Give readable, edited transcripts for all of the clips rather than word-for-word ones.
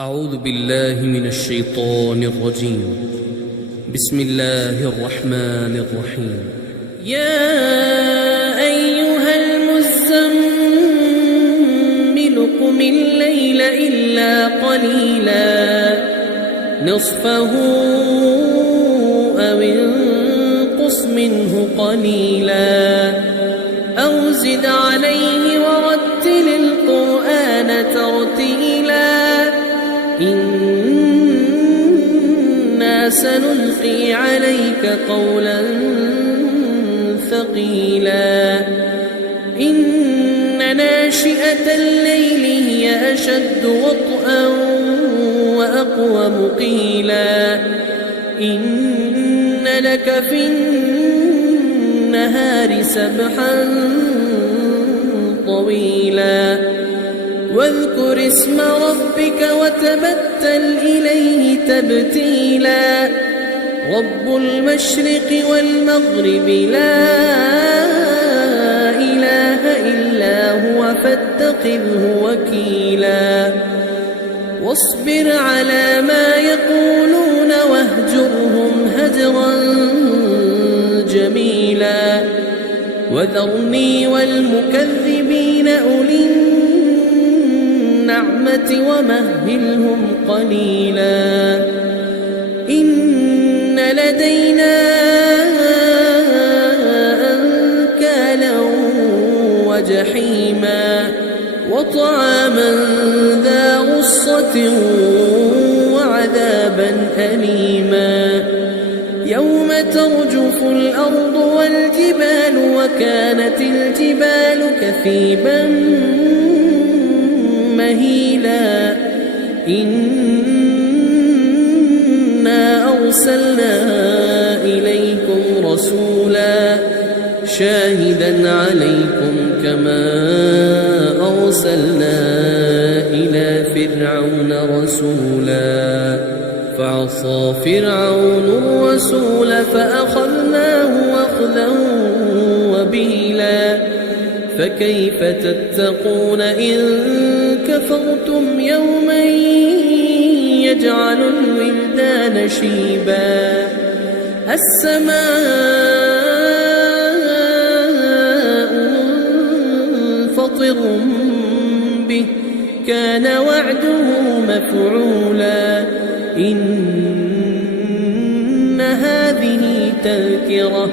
أعوذ بالله من الشيطان الرجيم. بسم الله الرحمن الرحيم. يا أيها المزمل قم الليل إلا قليلا نصفه أو انقص منه قليلا أو زد عليه ورتل القرآن ترتيلا إنا سنلقي عليك قولا ثقيلا إن ناشئة الليل هي أشد وطئا وأقوم قيلا إن لك في النهار سبحا طويلا واذكر اسم ربك وتبتل إليه تبتيلا رب المشرق والمغرب لا إله إلا هو فاتخذه وكيلا واصبر على ما يقولون واهجرهم هجرا جميلا وذرني والمكذبين أولي النعمة ومهلهم قليلا إن لدينا أنكالا وجحيما وطعاما ذا غصة وعذابا أليما يوم ترجف الأرض والجبال وكانت الجبال كثيبا مهيلا إنا أرسلنا إليكم رسولا شاهدا عليكم كما أرسلنا إلى فرعون رسولا فعصى فرعون الرسول فأخذناه أخذا وبيلا فكيف تتقون إن كفرتم يوما يجعل الولدان شيبا السماء منفطر به كان وعده مفعولا إن هذه تذكرة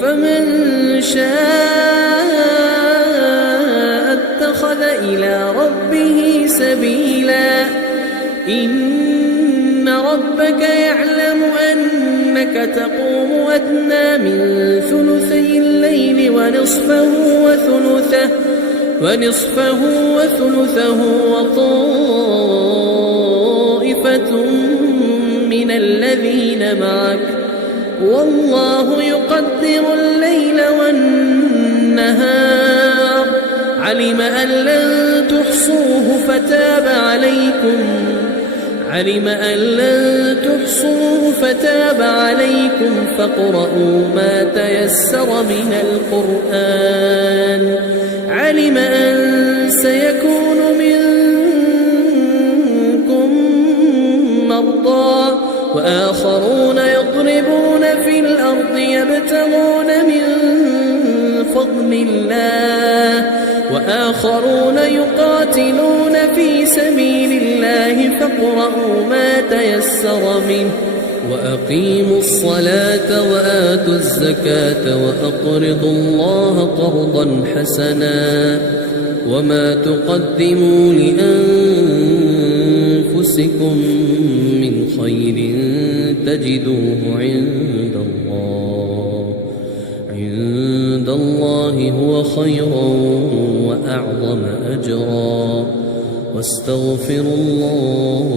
فمن شاء اتخذ إلى ربه سبيلا إن ربك يعلم أنك تقوم أدنى من ثلثي الليل ونصفه وثلثه وطائفة من الذين معك والله يقدر الليل والنهار علم أن لن تحصوه فتاب عليكم فاقرؤوا ما تيسر من القرآن علم أن سيكون منكم مرضى وآخرون يضربون في الأرض يبتغون من فضل الله وآخرون يقاتلون في سبيل الله فاقرؤوا ما تيسر منه وأقيموا الصلاة وآتوا الزكاة وأقرضوا الله قرضا حسنا وما تقدموا لأنفسكم من خير تجدوه عند الله هو خيرا وأعظم أجرا واستغفروا الله